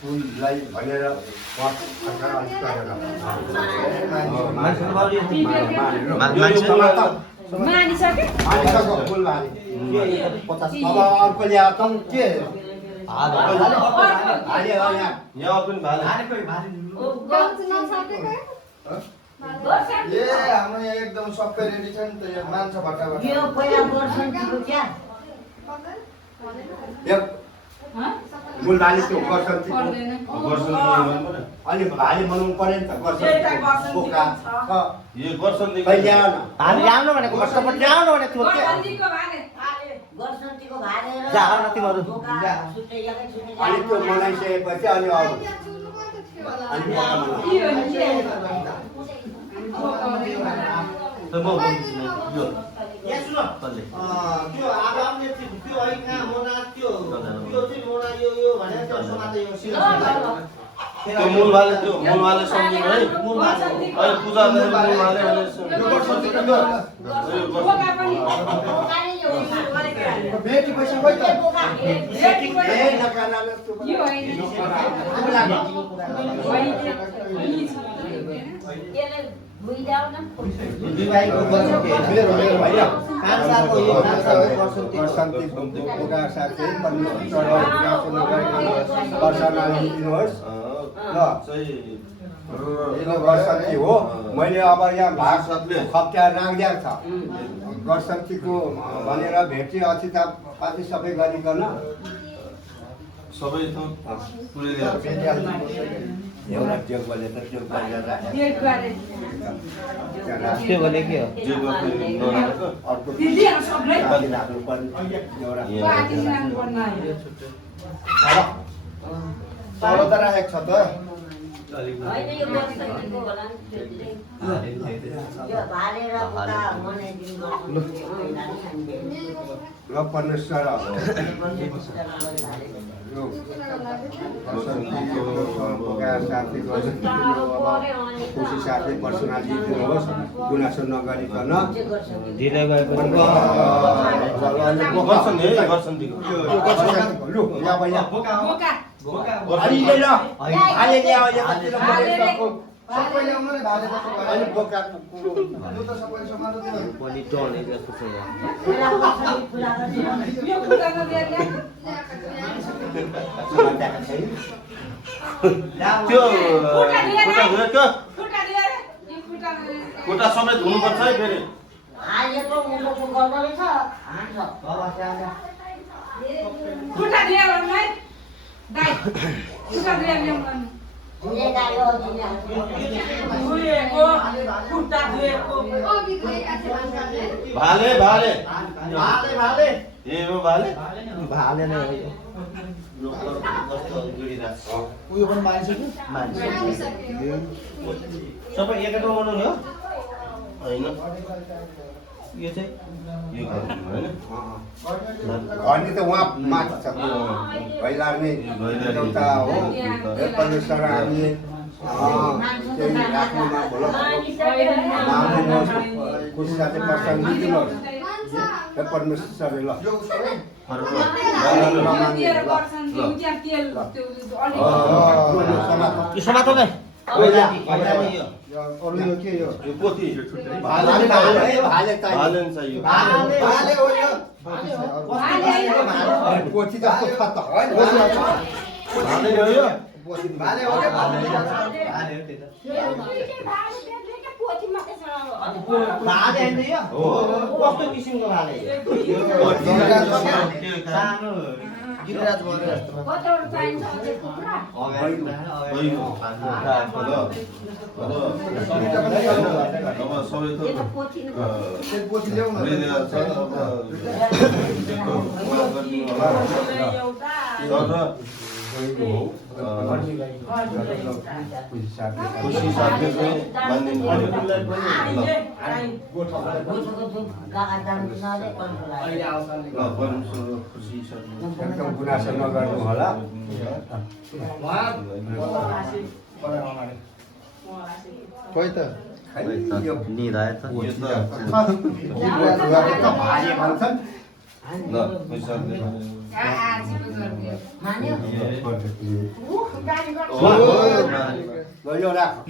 फुललाई भनेर मानिसक्यो फुल हाले अब अर्कोले आउँछन् के हाम्रो एकदम सबै रेडी छ नि त यो मान्छ भट्टाबाट मूल भाले त्यो गर्छन् अनि भाले बनाउनु पर्यो नि त गर्छन् बोका यो गर्छन् कहिले आउन भाले ल्याउनु भनेको कष्टपट्टि ल्याउनु भनेको थियो के अनि त्यो मनाइसकेपछि अनि अरू त्यो आगामले त्यो ऐना मोना त्यो चाहिँ मोना यो भनेर त्यो समाते यो त्यो मूलवाले सम्झिनु है अहिले पूजा गर्दा मूलवाले बेटी पैसा खोइ त बेटी नकानाले त्यो हो मैले अब यहाँ भाग खप्ट्याएर राखिदिएको छ गर्सन्तीको भनेर भेटी अछि त पार्टी सबै गरिकन सबै एउटा टेक बोले त टेक गरेर के बोले के हो अर्को दिदी सबले राख्नु पर्ने एउटा पार्टी नाम पर्ने तर त राखेको छ त हैन यो गर्सन्तीको होला नि यो भालेर पुता मनाइदिनु ल परमेश्वर यो खुसी साथै पर्सनालिटी दिनुहोस् गुनासो नगरिकन ढिलै गए पनि खुट्टा समेत हुनुपर्छ है फेरि भाले भाले भाले भाले ए हो भाले भाले नै हो उयो पनि मानिसक्यो सबै एकैटो बनाउने हो हैन यो चाहिँ यो हैन अनि त वहाँ माथि छ भइलाग्ने एउटा हो परमेश्वर हामीले त्यही राख्नुमा भोला खुसी साथै पर्सन दिनुहोस् हे परमेश्वर ल समातो के अरु यो के यो पोथी भाले भाले भाले चाहियो भाले हो यो पोथी जस्तो छ त भाले हो यो पोथी भाले हो के भाले हो भाले हैन यो हो कस्तो किसिमको भाले सानो गिरिराज भने जस्तो कतबाट चाहिन्छ अझै कुखुरा अगाडि अब सबै त पोथी ल्याउ न खुसी साथै चाहिँ मान्दिनु गुनासो नगर्नु होला खोइ त निधाए त भाले भन्छन् ल पैसा दे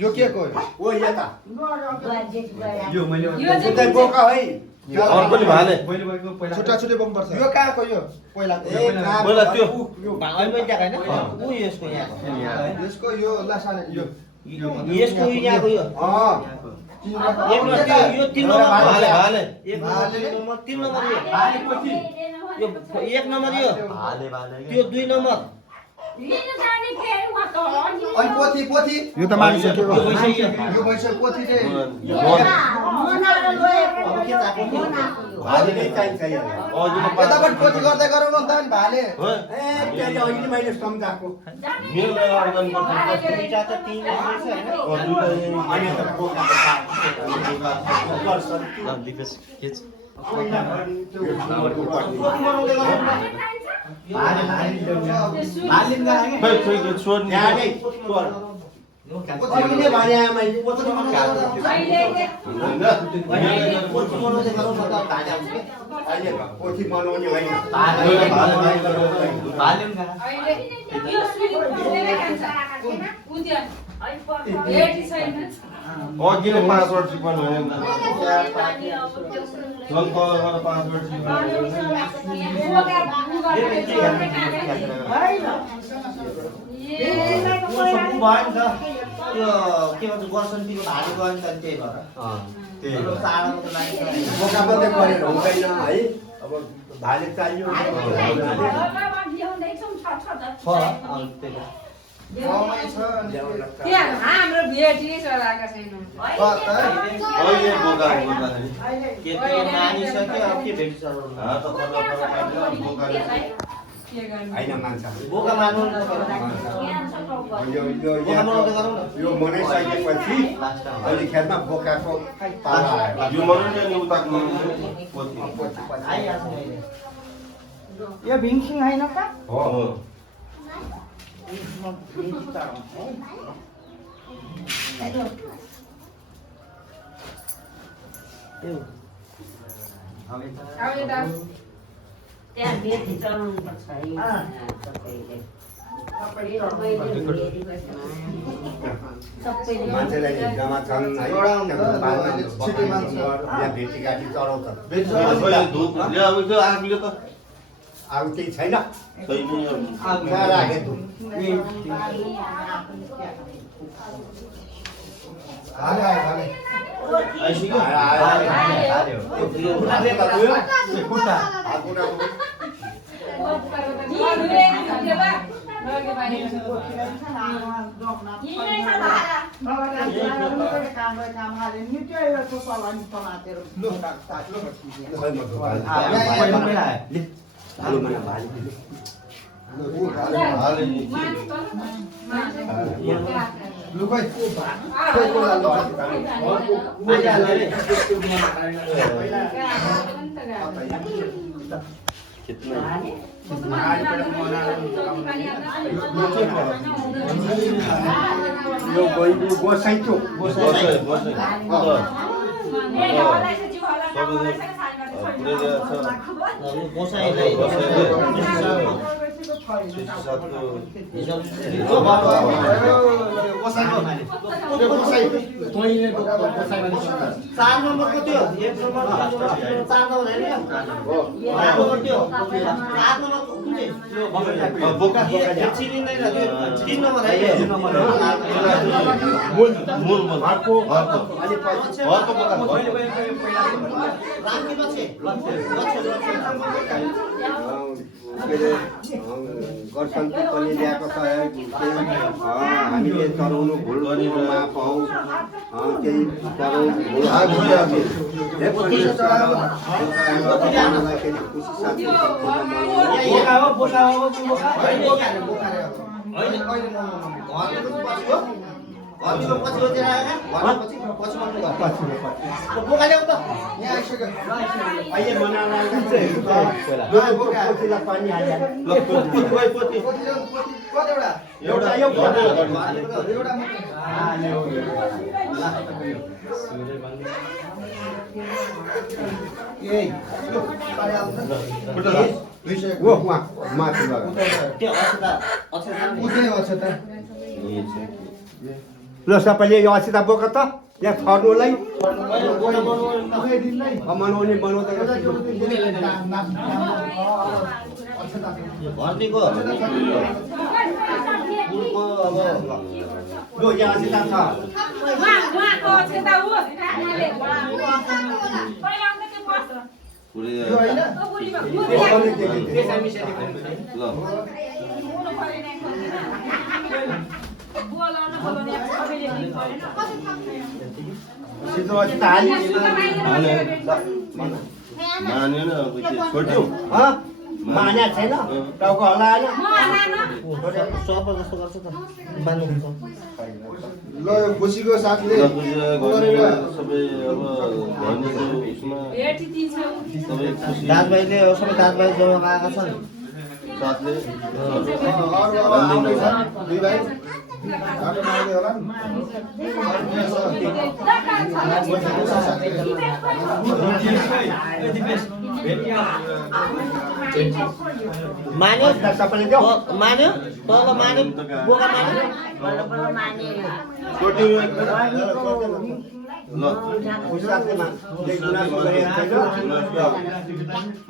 यो के को ओ यता यो मैले उतै बोका है अरू पनि भाले छुट्टा छुट्टै बोक्नु पर्छ यो कहाँको यो पहिलाको पहिला त्यो यसको यो लासाले यो यसको यहाँको यो यो 3 नम्बर भाले भाले एक नम्बर 3 नम्बर यो एक नम्बर यो त्यो 2 नम्बर अनि पोथी पोथी यो त मानिसकेको यो भइसक्यो पोथी चाहिँ भाले नै चाहिन्छ यहाँ यताबाट पोथी गर्दै गरौँ न त नि भाले ए त्यसले अहिले मैले सम्झाएको मेरो लगाएर गर्नुपर्छ दुईटा त 3 रहेछ हैन अनि त बोका अहिले भने मैले अहिले पोथी बनाउने होइन अघिले पासवर्ड सिकाउनु होइन झन् कलरबाट पासवर्ड सिकाउनु त्यो के भन्छ वर्षन्तीको भाले गयो नि त त्यही भएर त्यही चाडको त लागि बोका मात्रै गरेर हुँदैन है अब भाले चाहियो हाम्रो भेटी चलाएका छैनौँ अहिले बोका गर्दाखेरि के त्यो मानिसक्यो अब के भेटिसक्यो हात बोका होइन मान्छ बोका मान्नु न यो मनाइसकेपछि अहिले खेलमा बोकाको पाला आयो यो मनाउने नि उताको यो भिङसिङ होइन त हो त्यहाँ भेटी चलाउनु पर्छ मान्छेलाई जम्मा छन् है यहाँ भेटीघाटी चढाउँछ आगोले त अब केही छैन छैन कहाँ राखे धुप भाले आयो भाले आइसक्यो हाले नि लु खोइ यो गोसाइ चोक बस्दै बस्दै गोसाईलाई चार नम्बरको त्यो एक नम्बर 4 नम्बर हैन त्यो 4 नम्बरको कुन चाहिँ बोका चिनिँदैन त्यो 3 नम्बर है मूल अर्को अर्को बोका रामकी पछि गर्छन् पनि ल्याएको छ हामीले चढाउनु भुल गरेमा पाऊ केही बोका ल्याउ त यहाँ आइसक्यो अहिले मनाउनलाई पानी हाल्यो कतिवटा एउटा एउटा मात्रै ओ वहाँ माथि गएर त्यो अक्षता उतै अछ त ये चाहिँ ल सबैले यो अक्षता बोक त यहाँ छर्नुलाई मनाउने बनाउँदा घरनीको फुलको अब यो यहाँ अक्षता छ उहाँको अक्षता हो उहाँले पहिला आउँदा त्यो पर्छ पुरै यो होइन ल सिधो अक्षता हाली मानेन अब के छोड्यौ मान्या छैन टाउको हल्लाएन सबै जस्तो गर्छ त बान्नु ल यो खुसीको साथले सबै अब धनीको उसमा सबै खुसी दाजुभाइले सबै दाजुभाइ जम्मा आएका छन् साथले दुई भाइ बाटो मार्दै होला मान्यो सबैले देऊ मान्यो तल मान्यो बोका मान्यो छोड्यौ एकदम ल साथले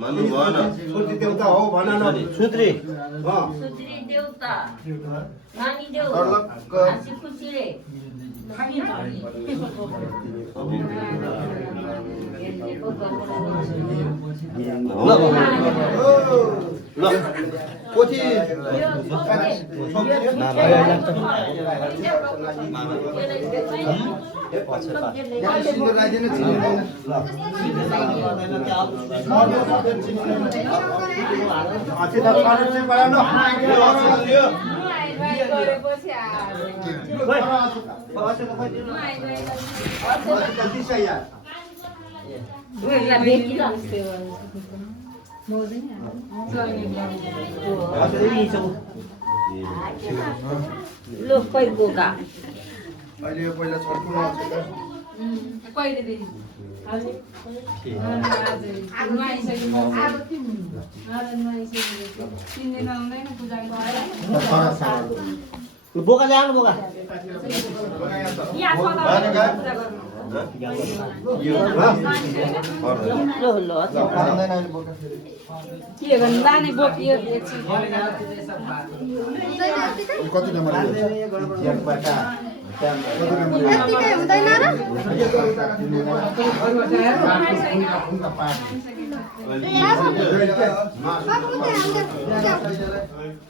मान्नु भएन सुर्ती देउता हो भन न सुत्री सुत्री देउता नानी देउ सर्लक्क हाँसी खुसीले ल पोथी सिन्दुर लगाइदिनु लो कोही बोका अहिले यो पहिला छड्कुनु आउँछ त कहिलेदेखि बोका जानु बोका के गर्नु लाने बोकियो कति नम्बर यतिकै हुँदैन र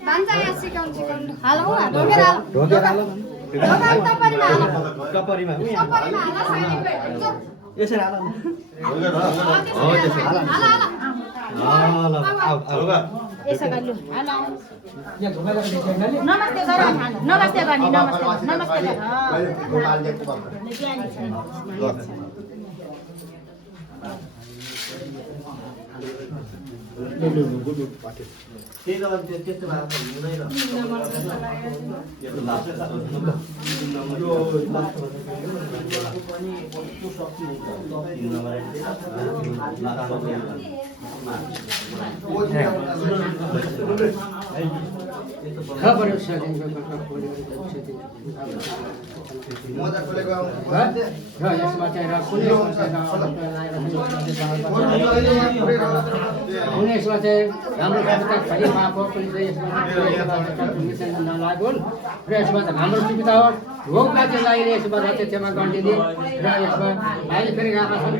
भन्छ यहाँ सिकाउनु सिकाउनु हालौ ढोकेर हालौ टपरीमा हालौ टपरीमा टपरीमा हाल साइडमै यसरी हाल यसो गर्नु हाल नमस्ते गर नमस्ते गर्ने नमस्ते त्यही त त्यस्तो भएको मजा खोलेको यसमा चाहिँ र कुनै यसमा चाहिँ हाम्रो खालि माफो पनि चाहिँ नलागुन् र यसमा चाहिँ हाम्रो सुविधा हो भोगमा चाहिँ लागि यसमा त्यसमा गरिदिने र यसमा अहिले फेरि गएका छन्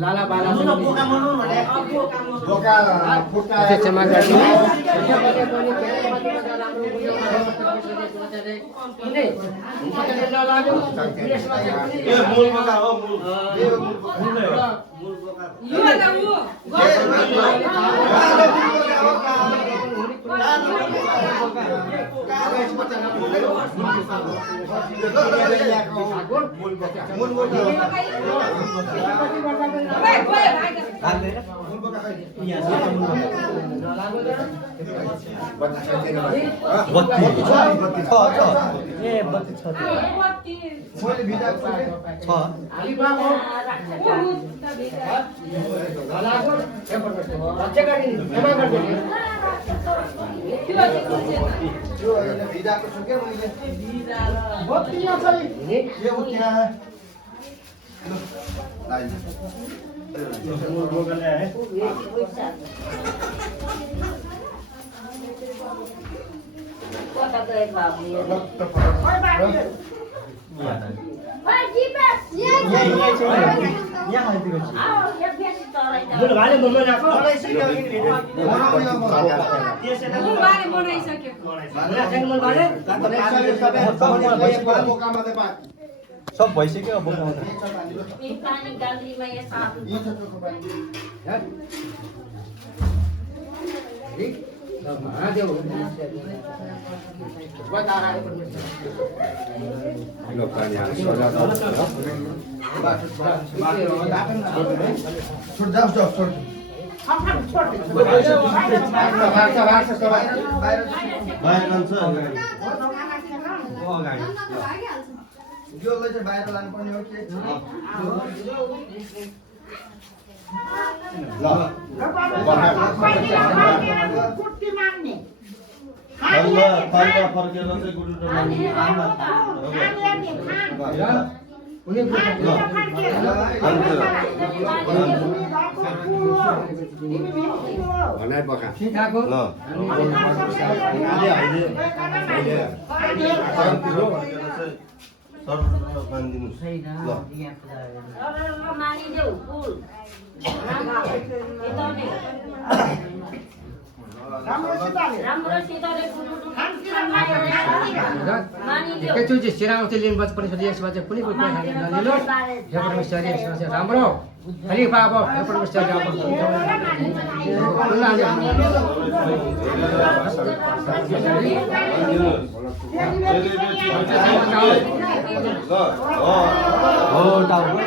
लाला बाला त्यसमा गरिदिने नलाग्यो यसमा चाहिँ मूल बोका हो मैले भिजाएको छु के? छ अलि बाबु हलाको पेपर बस्छ बच्चा गाडी जम्मा गर्दिने यो अहिले भिजाएको छु के मैले? बत्तीमा चाहिँ यो त्यहाँ ल लाइन यहाँ आइदिएको छु बुल भाले मम्मा जाको सब भइसक्यो अब बोकाउँदा छोड जाऊ जाऊ छोड बाहिर जान्छ यो लैजाऊ बाहिर लानुपर्ने हो के? फर्केर चाहिँ गुडुटो भनाइ बका ठिकाको ल सर्वप्रथम बान्दिनुहोस् एकैचोटि सिराउँथे लिनुपर्छ पनि यसमा चाहिँ कुनै पनि पैसा नलिनु यो परमेश्वर यसमा चाहिँ राम्रो खालि बाबा यो परमेश्वर हो टाउको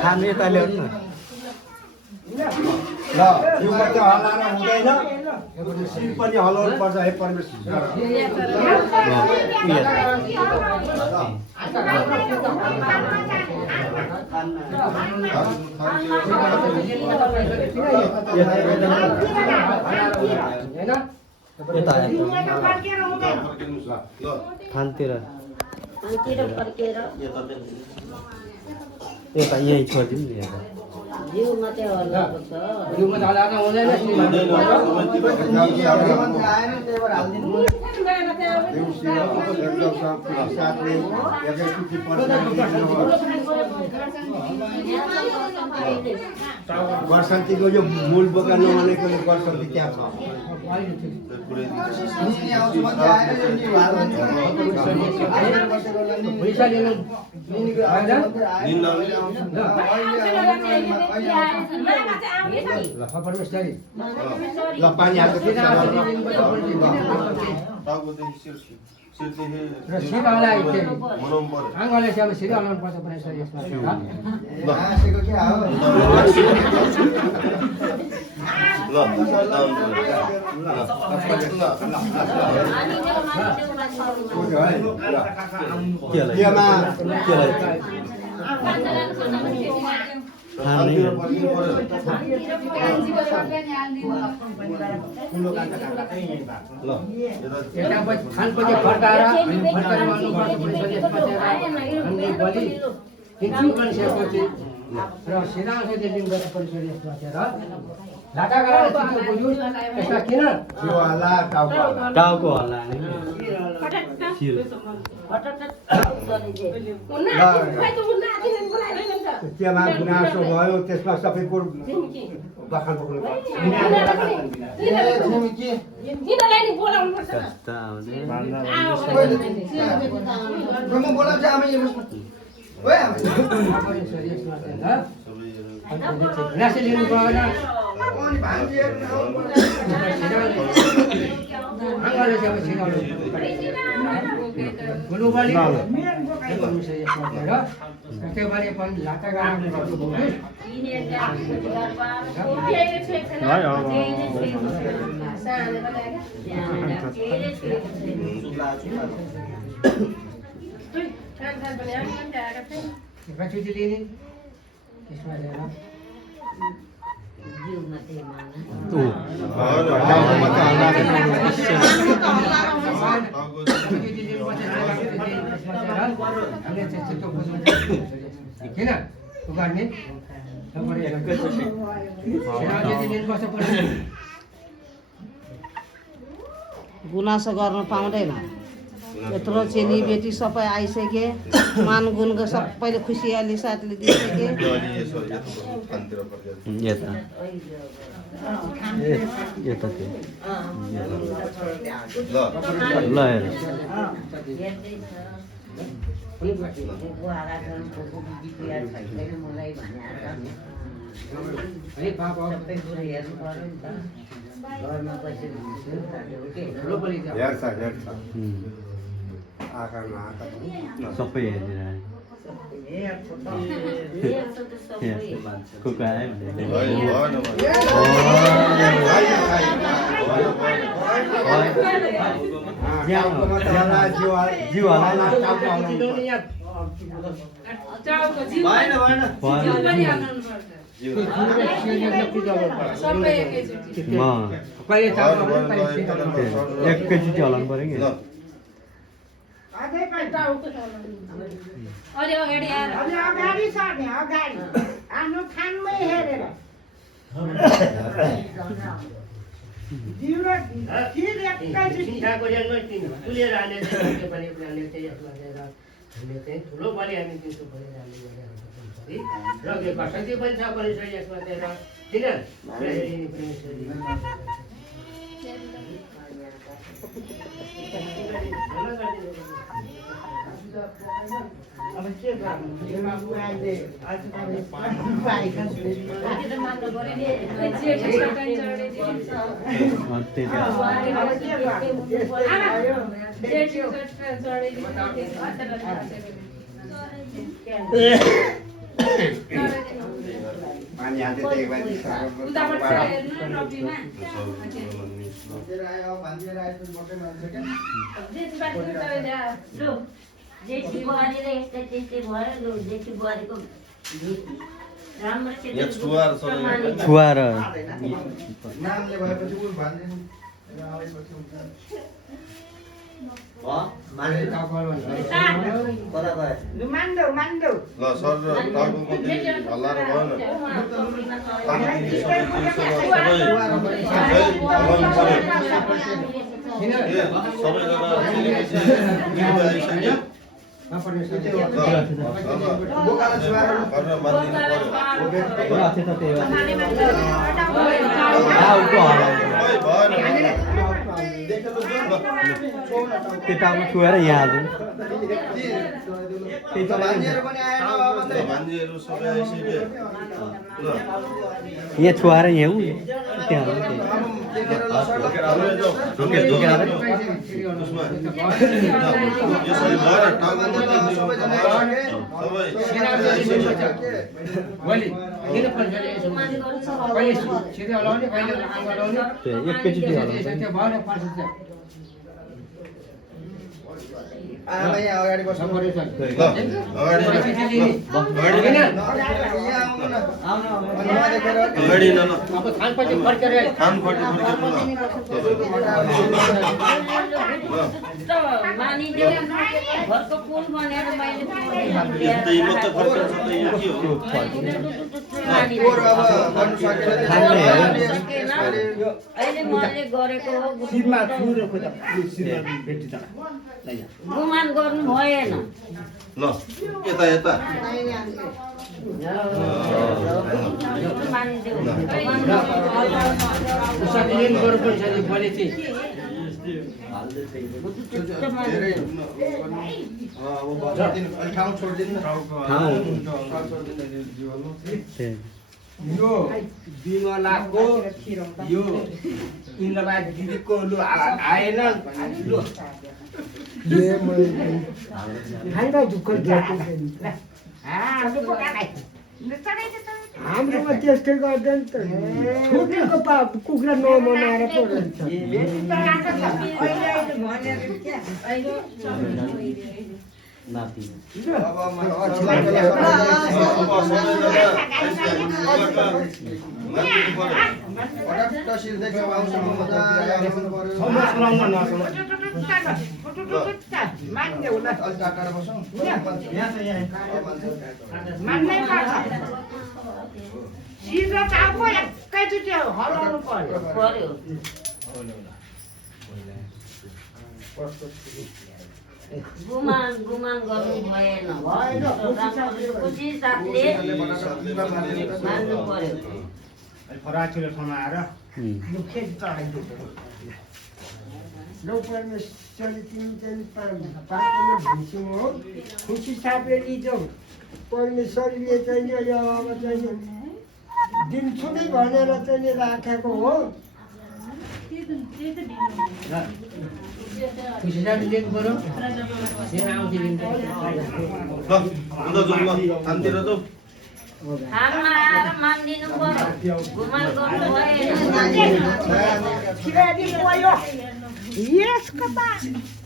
खानु यता ल्याउनु न ल यो मात्रै हल्लाएर हुँदैन शिर पनि हल्लाउनु पर्छ हे परमेश्वर यता खानतिर यता यहीँ छोडिदिउँ नि यता जिउमा हल्लाएर हुँदैन वर्षान्तिको यो मूल बोका नमानेकोले वर्षान्ति त्यहाँ छ पैसा लिनु ल पानी हाल्छ आँगले चाहिँ अब सिधै हल्लाउनु पर्छ परमेश्वर यसमा खानपछि फर्काएर र सिधाउँछ त्यो दिन गर्छ परिसर यसमा र ढाका गराएर चिठो बुझ्यो यसमा किन यो हल्ला टाउको हल्ला त्यहाँ गुनासो भयो त्यसमा सबै कुरो बखान बोक्नु लिनु भएन अनि भान्जीहरू नआउनु त्यो बारे पनि लाटा गाड्नु एकैचोटि लिने त्यसमा ल्याएर किन उगाड्ने गुनासो गर्न पाउँदैन यत्रो चेली बेटी सबै आइसके मानगुनको सबैले खुसियाली साथले दिइसके यता यता ल हेर सबै हेरेर कुका आयो एकैचोटि हलाउनु पऱ्यो नि अलि अगाडि आएर अगाडि सर्ने अगाडि आफ्नो थानमै हेरेर जिउरो खिर एकैचोटि ठुलो बलि हामी दिन्छौँ र यो कसैले पनि छ भने चाहिँ यसमा किन अब के गर्नु यसमा बुहारीले अहिले पानी हाल्दै त्यही भएर जेठी बुहारीले यस्तै त्यस्तै भयो जेठी बुहारीको राम्रो छुवार नामले भएपछि उ भन्दैन आएपछि हुन्छ मान्दौ ल सर र टाउको कति हल्लाएर भएन त्यतामा छुएर यहाँ हाल्नु भान्जीहरू सबै आइसके यहाँ छुवाएर यहाँ त्यहाँ एकैचोटि आमा यहाँ अगाडि बस्नु पर्यो घरको पुल बनेर मैले अहिले मैले गरेको गुमान गर्नु भएन ल यता यता ठाउँ छोडिदिनु यो बिमलाको यो इन्द्रबहादुर दिदीको लु आएन लु हाम्रोमा त्यस्तै गर्दैन त छुटेको कुखुरा नमनाएर पो रहन्छ नाति सिधो टाउको एकैचोटि हलाउनु पर्यो गुमान गर्नु भएन खुसी साथले मान्नु पर्यो फराकिलो ठाउँमा आएर खुसी सापले लिन्छौँ परमेश्वरले चाहिँ यो अब चाहिँ दिन्छु नै भनेर चाहिँ राखेको हो खुसी सापले लिनु पर्यो थानमा आएर मानिदिनु पर्यो गुमान गर्नु भएन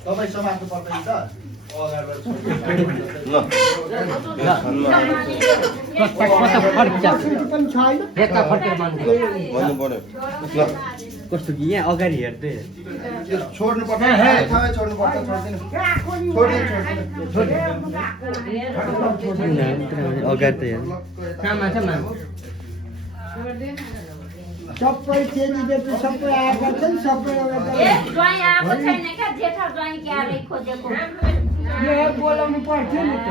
तपाईँ समात्नु पर्दैन त भन्नु पर्यो ल कस्तो कि यहाँ अगाडि हेर्दै छोड्नु पर्छ छोड्नु पर्छ अगाडि त हेर्नु सबै चेलीबेटी सबै आएका छन् सबै ज्वाइँ आएको छैन क्या जेठा ज्वाइँ क्यारे खोजेको यो बोलाउनु पर्थ्यो नि त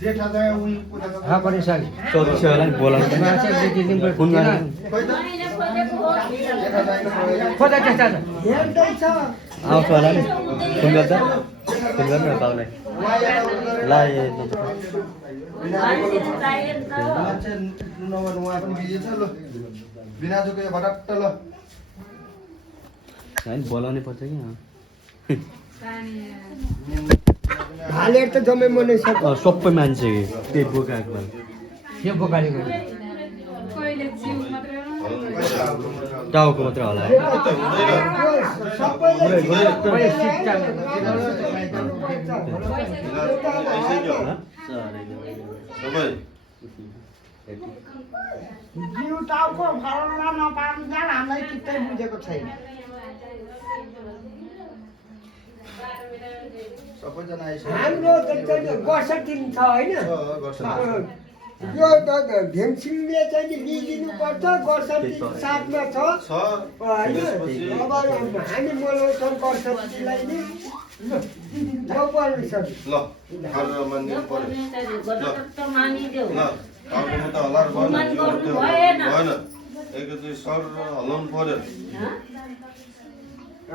जेठा गयो उही सोध्छ होला नि बोलाउनु फोन गरेर ज्वाइँले खोजेको हो हेर्दैछ आउँछ होला नि फोन गर्दा फोन गर्नु न बाउलाई ला मान्छे चाहियो नि त मान्छे नभए उहाँ पनि बिजी छ ल बिनाजुको यो भटक्क ल होइन बोलाउनै पर्छ कि हालेर त जम्मै मनै सक्छ सबै मान्छे त्यही बोकाएको यो बोकालेको टाउको मात्र होला जिउ टाउको फलाउन नपारुन्जेल हामीलाई चित्तै बुझेको छैन सबैजना आइसक्यो हाम्रो गसटिन छ होइन यो त भीमसिंहले चाहिँ लिइदिनु पर्छ गसटिन साथमा छ होइन अब हामी बोलाउँछौँ गसटिनलाई नि जाऊ पर्छ ल मान्नु पर्यो गडक्क मानिदेऊ ल टाउकोमा त हल्लाएर भएन एकचोटि सर हल्लाउनु पर्यो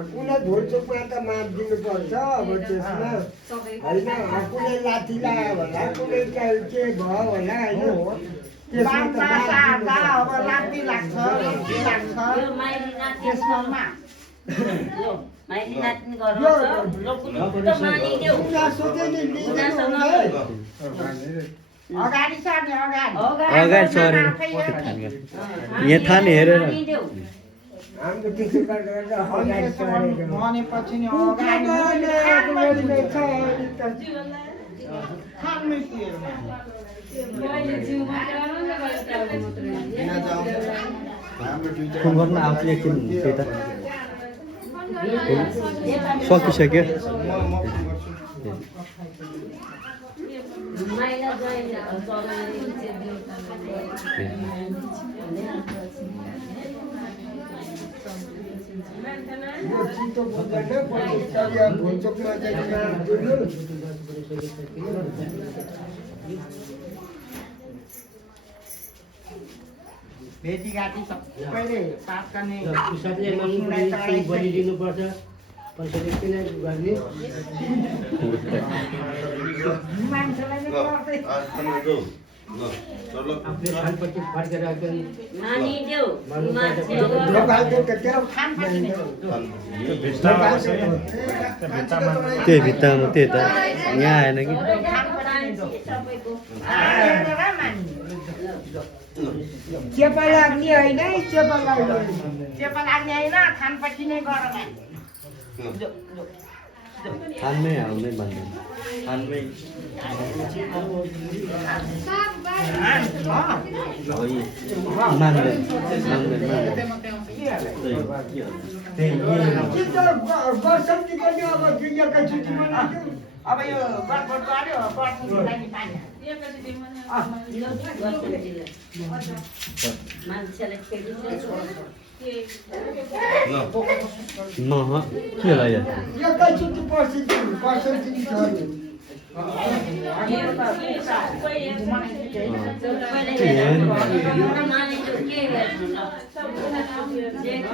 कुनै धोचोकमा त माप दिनुपर्छ अब त्यसमा होइन कुनै लाठी लगायो होला कुनै के भयो होला होइन त्यसमा त अब लात्ती लाग्छ यो माइली नातिमा माइली नातिनी गर्नु त मानिदेऊ गुनासो चाहिँ नि गुनासो अगाडि छ नि अगाडि चढेर यहाँ थाने हेरेर मानिदेऊ हाम्रो त्यसो गरेर अगाडि चढेर भनेपछि नि फोन गर्न आउँछ एकछिन त्यता सकिसक्यो माइला ज्वाइँ यो चितो बोल्दैन भोचोकमा चाहिँ नाम दिनु भेटीघाटी सबैले पाप गर्ने सबले मनलाई बलिदिनुपर्छ पैसाले किन गर्ने मान्छेलाई नै गर्दै ल सर ल आफूले खानपछि फर्केर पनि नानी देऊ त्यही भित्तामा त्यही त यहाँ आएन कि चेपा लाग्ने होइन चेपा लाग्ने होइन खानपछि नै गर खानमै हाल्नै भन्दैन खानमै मान्दैन अब यो गडबड गर्यो मान्छेले फेरि के लाग्यो एकैचोटि पर्सेन्ट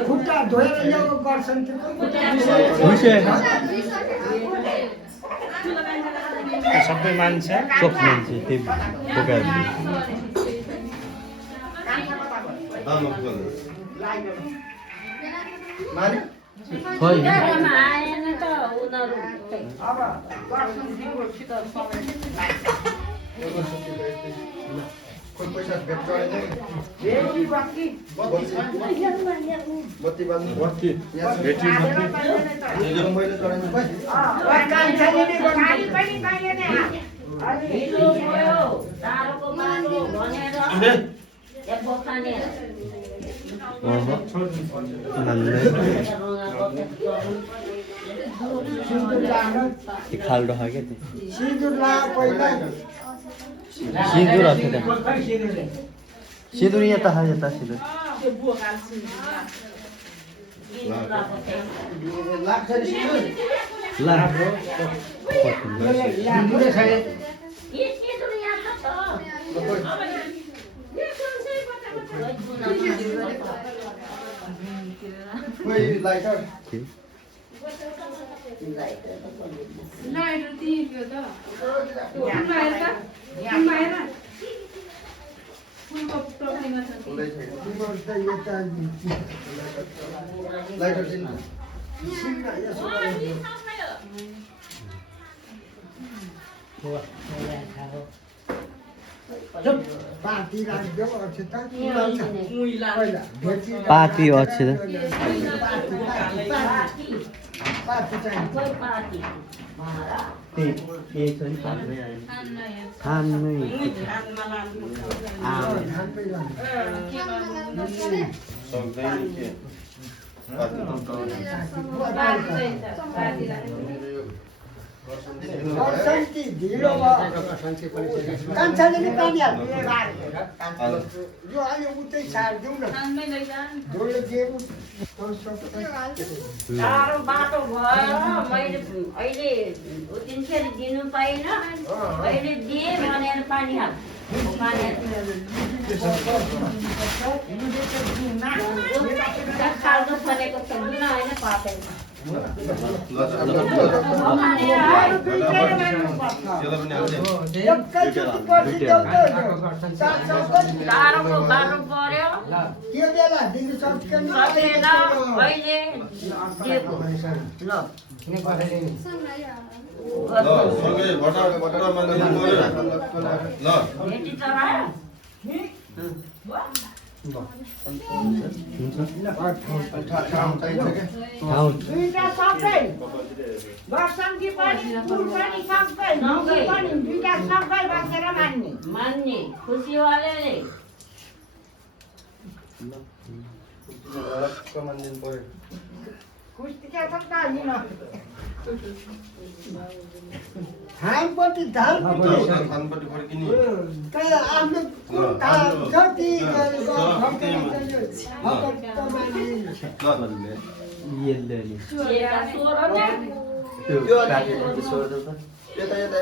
खुट्टा धोएर यो गर्छन् सबै मान्छे चोक मान्छे त्यही बोकाएर आएन त उनीहरू अब गर्छन् जिउसित कोही पैसा भेट गरेन भेटी बाँकी बत्ती बाल्नु बत्ती भेटी मैले चढाउनु खोइ गाडी पनि कहिले नै हिलो गयो टाढोको मान्छे भनेर एक बखाने खाल रह क्या सिन्दुर ला पहिला सिन्दुर सिन्दुर यहाँ त यता सिन्दुर लाग्छ नि सिन्दुर ला कोही लाइटर लाइटर दिनु पार्टी राख्देऊ अक्षता पार्टी अक्षता पार्टी चाहिन्छ केही छ नि खानमै आएन खानमै सक्दैन के शान्ति ढिलो भयो कान्छाले नि पानी हाल्नु यो अहिले उतै छाडिदिउँ न धुलो दिएको टाढो बाटो भयो मैले अहिले दिनखेरि दिनु पाइनँ अहिले दिएँ भनेर पानी हाल खाल्दो फलेको छ दुन होइन पातै टाढोको बाटो पर्यो त्यो बेला दिनु सक्दैन सकेन अहिले दिएको ल सँगै भटा मान्छे ल भेटी चलायो दुईटा सबै वर्षन्ती पनि फुल पनि सबै नौकी पनि दुईटा सबै बसेर मान्ने खुसीवाले कुस्ती खेल्छ त हिँड धानपट्टि खानपट्टि फर्किने आफ्नो कति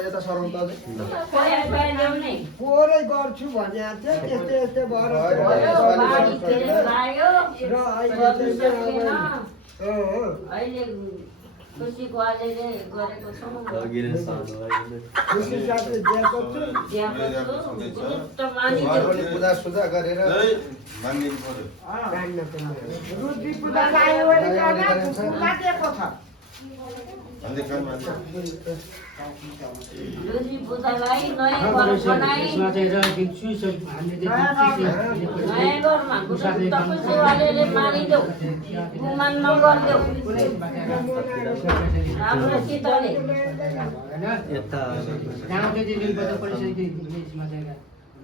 यता सराउँ त पोरै गर्छु भने थियो त्यस्तै यस्तै भएर अहिले खुसीको आलेले गरेको छौँ खुसी साथले दिएको छु दिएको छु गुरुत्व घर मानिदेऊ पनि पूजा गरेर मानिदिनु पर्यो रुद्री पूजा लाग्यो भने मातेको छ भन्दै काम मान्छ रुद्री पूजालाई नयाँ घर बनाई यसमा चाहिँ र दिन्छु हामीले नयाँ घरमा गुरुत्वको सेवाले मानिदेऊ गुमान नगरिदेऊ राम्रोसितले यता गाउँ चाहिँ लिनुपर्छ परिसरको यसमा चाहिँ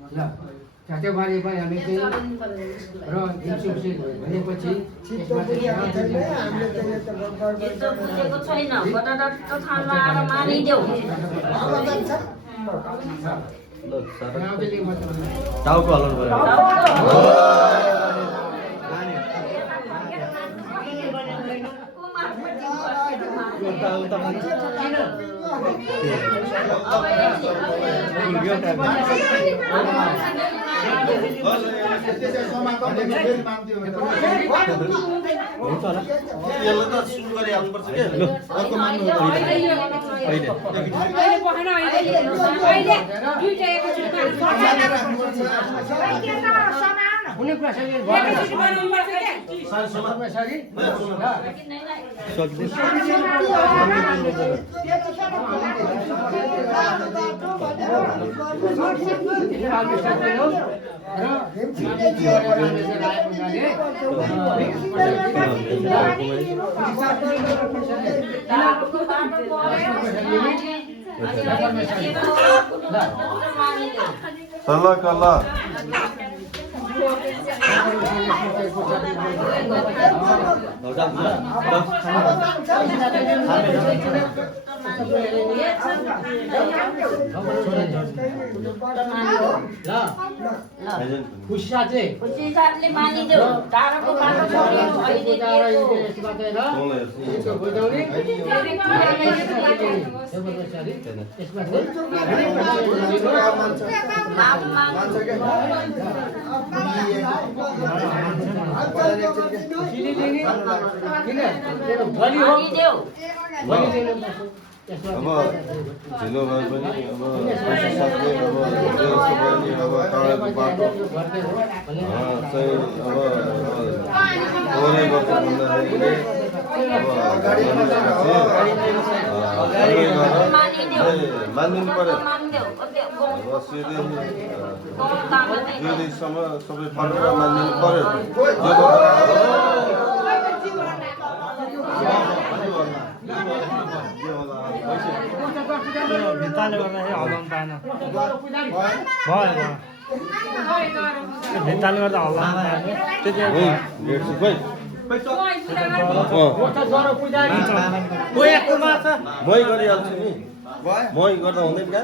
ल त्यो बारे पनि हामी चाहिँ र दिन्छु भनेपछि यसमा चाहिँ यस्तो बुझेको छैन गडडट्ट थानमा आएर मानिदेऊ टाउको हल्लाउनु पर्यो यसलाई त सुरु गरिहाल्नुपर्छ के अर्को मान्नु कुनै कुरा सल्लाह कल्ला खुसी साथले मानिदेऊ टाढोको बाटो छोड्यो अहिले अब ढिलो भए पनि अब सक्ने अब देउसी भैली अब टाढाको बाटो चाहिँ अब दोहोरै गर्छु भन्दाखेरि मानिदिनु पर्यो अब सिधैसम्म सबै फर्केर मानिदिनु पर्यो भित्ताले गर्दाखेरि हल्लाउनु पाएन भयो भित्ताले गर्दा हल्लाउनु पाएन त्यति मै गरिहाल्छु नि मै गर्दा हुँदैन क्या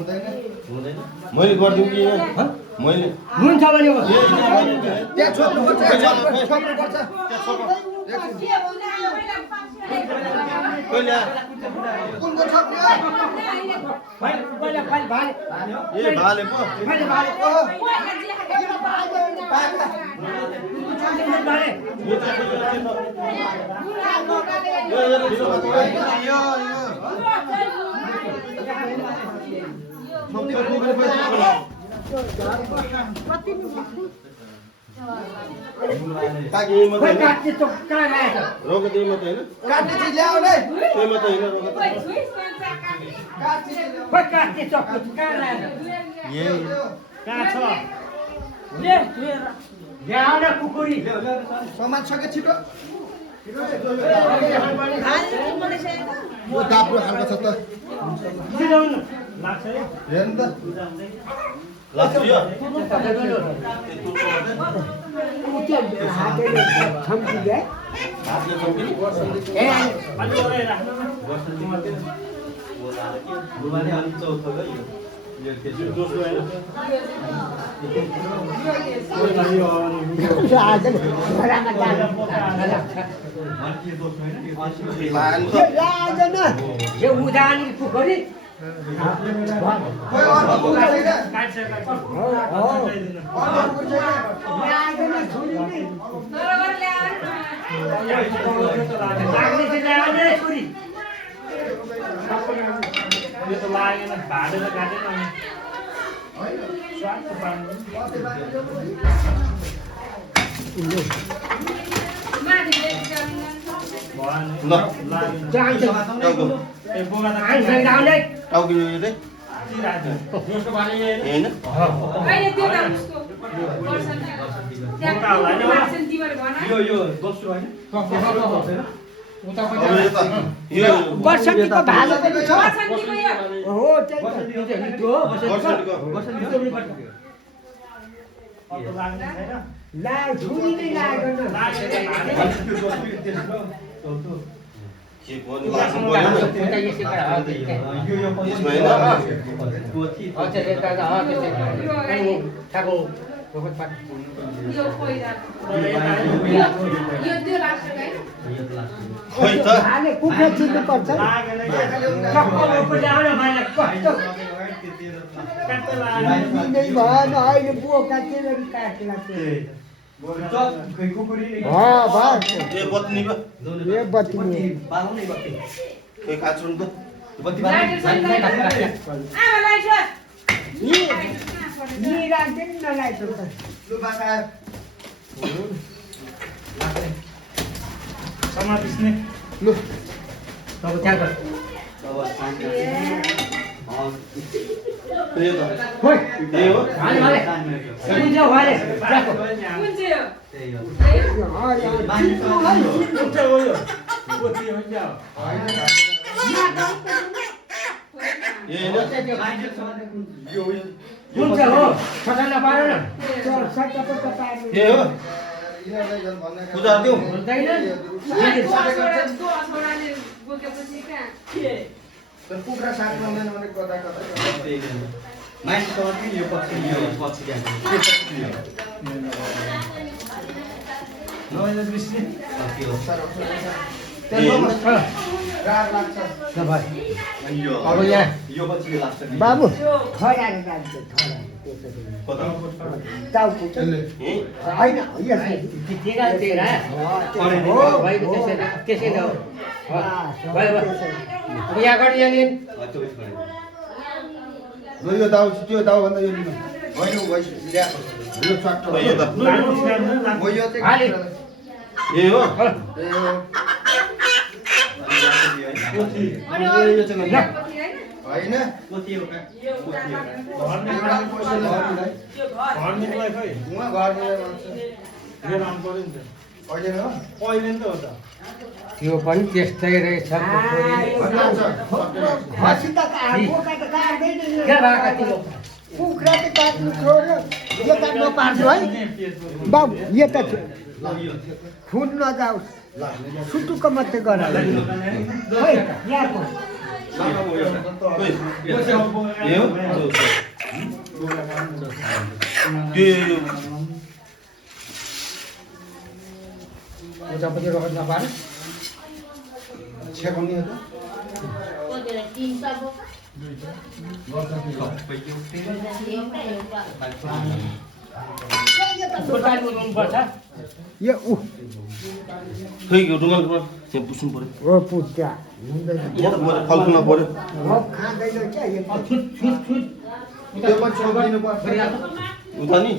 हुँदैन मैले गरिदिउँ कि मैले हुन्छ भने त्यहाँ छोप्नुपर्छ कुनको छोप्ने ए भाले पो रोकदिए मात्रै होइन काट्ने चिज ल्याऊ नै त्यो मात्रै होइन सामान सक्यो छिटो दाब्रो खालको छ त हेर्नु त लाग्छ यो हातले चम्किने यो उदानी पोखरी खोइ अर्को कुरा होइन वर्षन्तीको भालो पनि छ हो त्यही त ला छुरी नै लागेन भाले कुखुरा चिन्नुपर्छ भएन अहिले बोका के गरी काट्ला कुखुरा साथ लाउँदैन भने कता कता मान्छे यो पछि बाबु खराले जान्छ टाउको होइन यो दाउ त्यो दाउ भन्दा यो लिनु होइन यो सट्ट हो यो चाहिँ ए हो होइन त्यो पनि त्यस्तै रहेछ कुखुरा त काट्नु छोड्यो यो काट्नु पार्छु है बाबु यो त खुन नजाओस् सुटुक्क मात्रै गर उतापट्टि रगत नपाएर छेकाउने हो यो खै यो रुमाल त्यहाँ पुस्नु पर्यो हो पुत्या फलफुलमा पर्यो खाँदैन क्या यो त्यो पनि छोडिदिनु पर्छ उता नि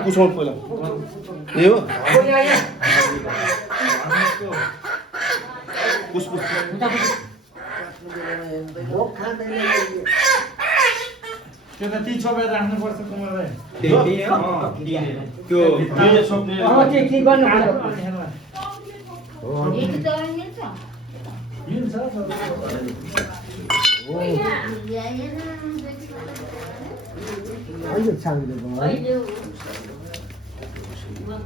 पुछौँ पहिला ए हो पुस पुस त्यो त ती छोपेर राख्नुपर्छ कुमारलाई त्यो के गर्नु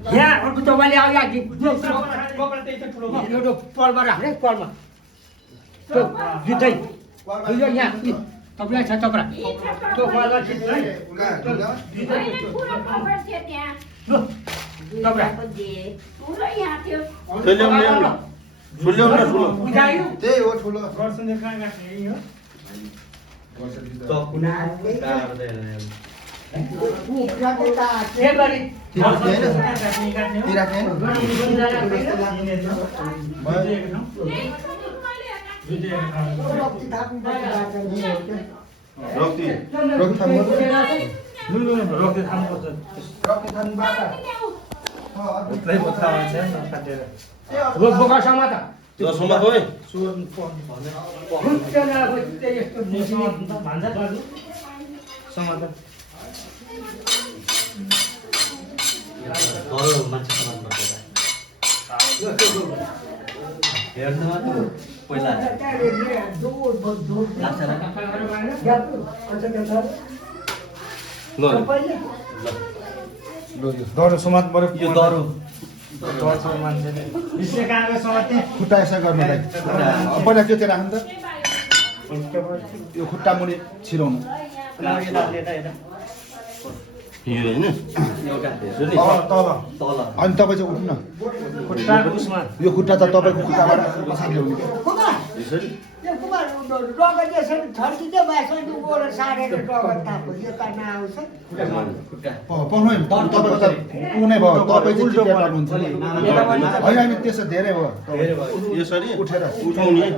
यहाँ अर्को तपाईँले अब यहाँ एउटा पलमा राख्ने पलमा त्यो जुत्तै यो यहाँ तपाईँलाई छ तपाईँलाई त्यो पलमा ठुलो न ठुलो त्यही हो ठुलो रक्ती बोकासम्म त दसौँमा खोइ पहिला दह्रो समात पऱ्यो यो दह्रो खुट्टा यसो गर्नुलाई पहिला त्यो चाहिँ राख्नु त यो खुट्टा मुनि छिराउनु यो होइन तल अनि तपाईँ चाहिँ उठ्नु यो खुट्टा त तपाईँको खुट्टाबाट पछाडि ल्याउनु यसरी यो कुमार रगत यसरी छर्किँदै भएछ नि गोलो सारेर रगत ताप्यो यो त नआउँछ पढ्नु तपाईँको त उ नै भयो तपाईँ चाहिँ टिकेट गर्नुहुन्छ होइन होइन त्यसो धेरै भयो यसरी उठेर उठाउने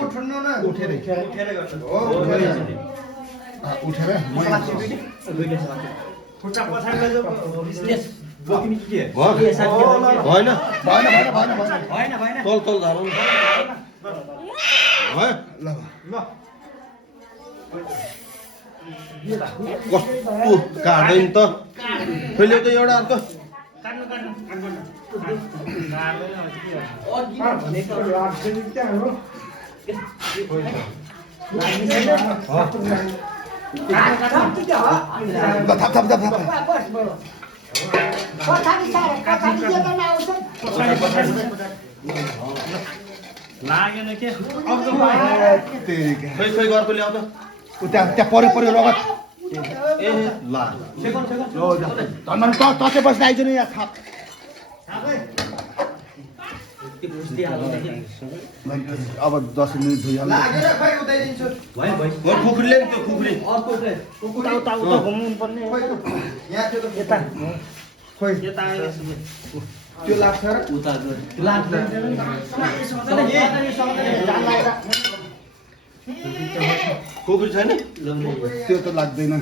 उठ्नु न उठेरै हो उठेर होइन भएन तल तल झारौँ भयो कस्तो काट्दैन त फेरि त एउटा अर्को पछाडि सारे पछाडि यो त नआउँछ लागेन के खै खै गर्को ल्याउ त त्यहाँ पऱ्यो रगत ए ला तसे बस्न आइज नि यहाँ थाप अब 10 मिनट धोइहाल्नु खुकुरीले नि त्यो खुकुरी त्यो लाग्छ र खुकुरी छैन त्यो त लाग्दैन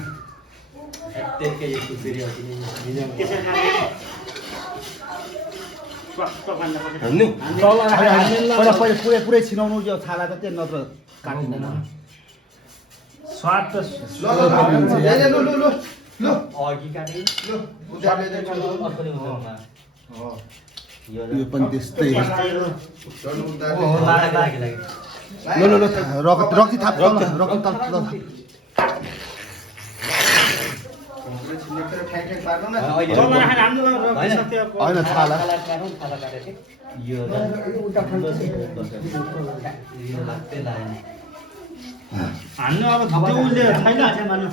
पुरै छिनाउनु यो छाला त त्यो नत्र काटिँदैन स्वाद त यो पनि त्यस्तै ल रक्ती थाप रक्ती होइन छाला हान्नु अब त्यो उसले छैन मान्नु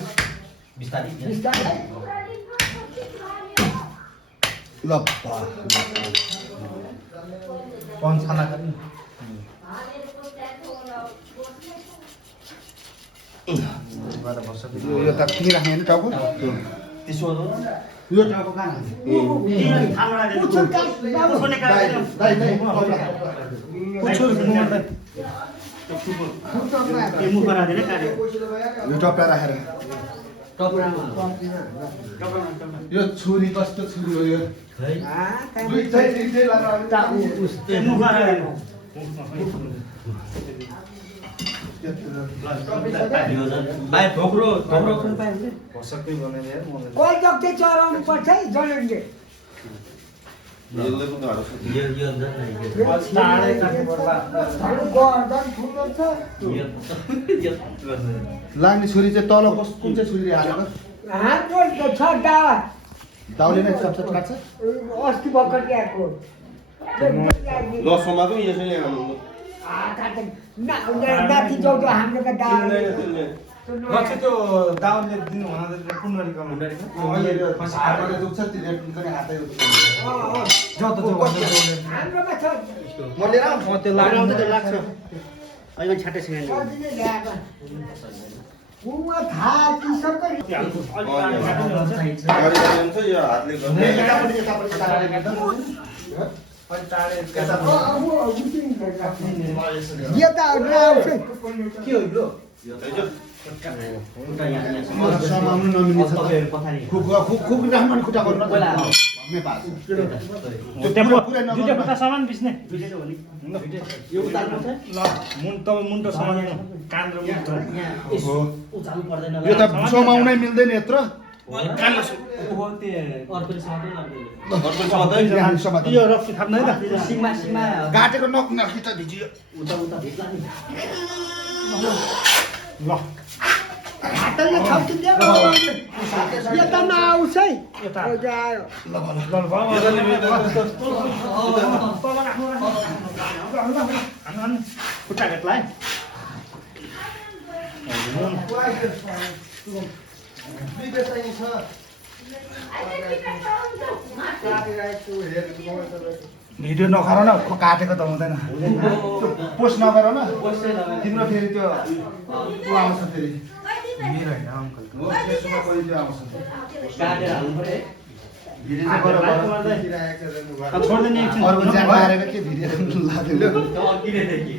ल छाला यो त किन राख्ने होइन टाउको यो टाउको कहाँ यो टप्रा राखेर यो छुरी कस्तो छुरी हो यो कोही जग्दै चराउनु पर्छ है जलनले लाग्ने छुरी चाहिँ तल कुन चाहिँ छुरीले हालेको हाम्रो छ दावा दाउले नै चप्चप काट्छ अस्ति भर्खर ल्याएको लसोमाको यसैले हाल्नु नाति चौधो हाम्रो त दावा त्यो दाउले दिनु हुँदा कुण्डलीको अहिले हातले दुख्छ त्यो रेट पनि हातै दुख्छ हाम्रोमा छ म लिएर आउँछु त्यो लाग्छ अहिले छाटे छैन कुवा थाहा किसको गरिरहन्छ यो हातले गर्ने यता आउँछ के हो यो समाउनु नमिल्ने छ खुक राख्नु अनि खुट्टा गर्नु दुईटा खुट्टा सामान बिस्ने यो उतार्नु छ ल मुन्टो सामान कान र मुन्टो उचाल्नु पर्दैन यो त समाउनै मिल्दैन यत्र यो रक्सी थाप्नु है त सिङमा गाटेको नक नखिच भिजियो उता भित्ला नि ल हातले छप्किन्छ यता नआउँछ है यता आयो ल खुट्टा घटलाई भिडियो नगर न काटेको त हुँदैन पोस्ट नगर न तिम्रो फेरि त्यो आउँछ फेरि मेरो होइन अङ्कलको फेसबुकमा पनि त्यो आउँछ काटेर हाल्नु पर्यो भिडियो चाहिँ छोड्दैन एकछिन अर्को ज्यान मारेको के भिडियो लाग्यो अघि नै देखि